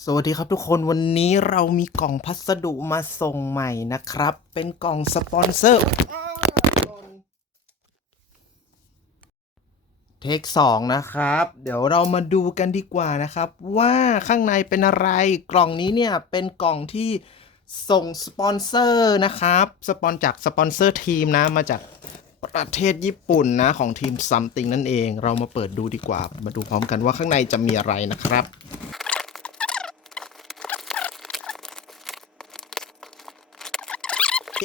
สวัสดีครับทุกคนวันนี้เรามีกล่องพัสดุมาส่งใหม่นะครับ เป็นกล่องสปอนเซอร์เทคสองนะครับ เดี๋ยวเรามาดูกันดีกว่านะครับ ว่าข้างในเป็นอะไรกล่องนี้เนี่ย เป็นกล่องที่ส่งสปอนเซอร์นะครับ สปอนจากสปอนเซอร์ทีมนะ มาจากประเทศญี่ปุ่นนะ ของทีมซัมติงนั่นเอง เรามาเปิดดูดีกว่า มาดูพร้อมกันว่าข้างในจะมีอะไรนะครับ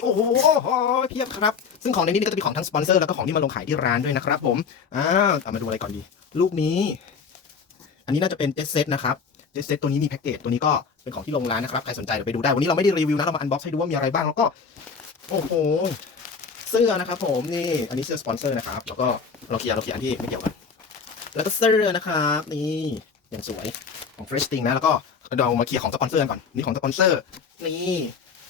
โอ้โหเพียบครับ ซึ่งของในนี้ก็จะมีของทั้งสปอนเซอร์แล้วก็ของที่มาลงขายที่ร้านด้วยนะครับผมอ้าเอามาดูอะไรก่อนดี ลูกนี้ อันนี้น่าจะเป็นเจสเซตนะครับเจสเซตตัวนี้มีแพ็กเกจตัวนี้ก็เป็นของที่ลงร้านนะครับใครสนใจเดี๋ยวไปดูได้วันนี้เราไม่ได้รีวิวนะเรามาอันบ็อกซ์ให้ดูว่ามีอะไรบ้างแล้วก็ โอ้โหเสื้อนะครับผมนี่อันนี้เสื้อสปอนเซอร์นะครับแล้วก็เราเคลียร์เราเคลียร์อันที่ไม่เกี่ยวกันแล้วก็เสื้อนะครับนี่อย่างสวยของ Fresh Thing นะแล้วก็เรามาเคลียร์ของสปอนเซอร์ก่อนนี่ของสปอนเซอร์นี่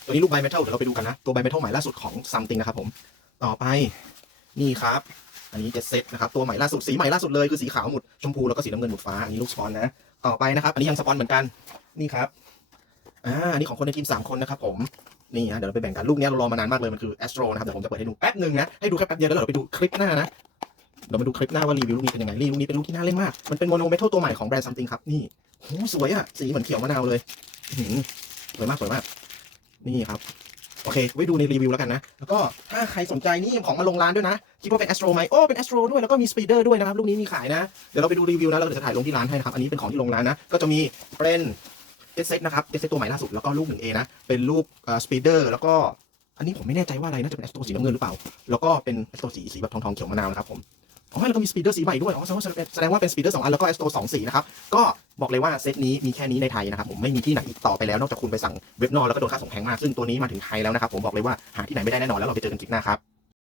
ตัวนี้ลูกไบเมทัลเดี๋ยวเราไปดูกันนะ ตัวไบเมทัลใหม่ล่าสุดของ Something นะครับผมต่อไปนี่ครับ อันนี้เจ็ดเซตนะครับตัวใหม่ล่าสุดสีใหม่ล่าสุดเลยคือสีขาวหมุดชมพูแล้วก็สีน้ำเงินหมุดฟ้าอันนี้ลูกสปอนนะต่อไปนะครับ อันนี้ยังสปอนเหมือนกันนี่ครับอ่าอันนี้ของคนในทีม3คนนะครับผมนี่ฮะเดี๋ยวเราไปแบ่งกันลูกนี้เรารอมานานมากเลยมันคือ Astro นะครับเดี๋ยวผมจะเปิดให้ดูแป๊บหนึ่งนะให้ดูแค่แป๊บเดียวแล้วเราไปดูคลิปหน้านะเรามาดูคลิปหน้าว่ารีวิวลูกนี้เป็นยังไงลูกนี้เป็นลูกที่น่าเล่นมาก มันเป็นโมโนเมทัลตัวใหม่ของแบรนด์ Something ครับนี่โหสวยอะสีเหมือนเขียวมะนาวเลยสวยมากสวยมาก นี่ครับ โอเคไว้ดูในรีวิวแล้วกันนะ แล้วก็ถ้าใครสนใจนี่ของมาลงร้านด้วยนะ คิดว่าเป็น Astro ไหมโอ้เป็น Astro ด้วยแล้วก็มี Speeder ด้วยนะครับลูกนี้มีขายนะ เดี๋ยวเราไปดูรีวิวนะแล้วเดี๋ยวจะถ่ายลงที่ร้านให้นะครับ อันนี้เป็นของที่ลงร้านนะ ก็จะมีเป็นเอเซ็นะครับเอเซ็ตัวใหม่ล่าสุดแล้วก็ลูก 1A นะ เป็นลูกเอ่อ Speeder แล้วก็อันนี้ผมไม่แน่ใจว่าอะไรน่าจะเป็น Astro สีน้ำเงินหรือเปล่า แล้วก็เป็น Astro สีสีแบบทองทองๆเขียวมะนาวนะครับผม อ๋อแล้วก็มีสปีดเดอร์สีใหม่ด้วย อ๋อแสดงว่าแสดงว่าเป็นสปีดเดอร์สองอัน แล้วก็แอสโตรสองสีนะครับ ก็บอกเลยว่าเซตนี้มีแค่นี้ในไทยนะครับ ผมไม่มีที่ไหนอีกต่อไปแล้ว นอกจากคุณไปสั่งเว็บนอกแล้วก็โดนค่าส่งแพงมาก ซึ่งตัวนี้มาถึงไทยแล้วนะครับ ผมบอกเลยว่าหาที่ไหนไม่ได้แน่นอน แล้วเราไปเจอกันคลิปหน้าครับ